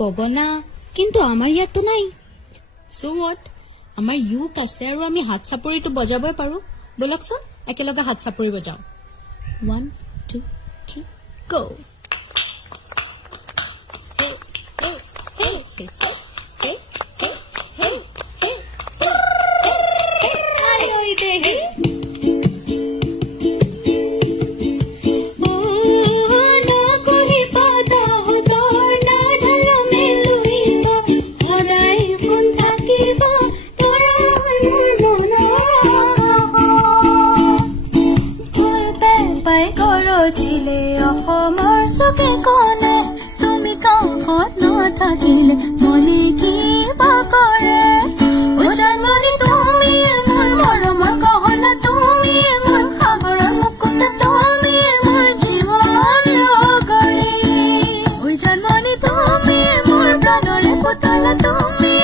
গগনা, কিন্তু আমাৰ ইয়াততো নাই। চ' হোৱাট, আমাৰ ইউক আছে আৰু আমি হাত চাপৰিটো বজাবই পাৰো। বলকচোন একেলগে হাত চাপৰি বজাওঁ। 1 2 3 গো। অসমৰ চুকে কোণে তুমি কাষত নাথাকিলে মনে কিবা কৰে। উজানমণি তুমি মোৰ মৰমৰ গহনা, তুমি মোৰ সাগৰৰ মুকুট, তুমি মোৰ জীৱন লগৰী। উজানমণি তুমি মোৰ প্ৰাণৰে পুতলা, তুমি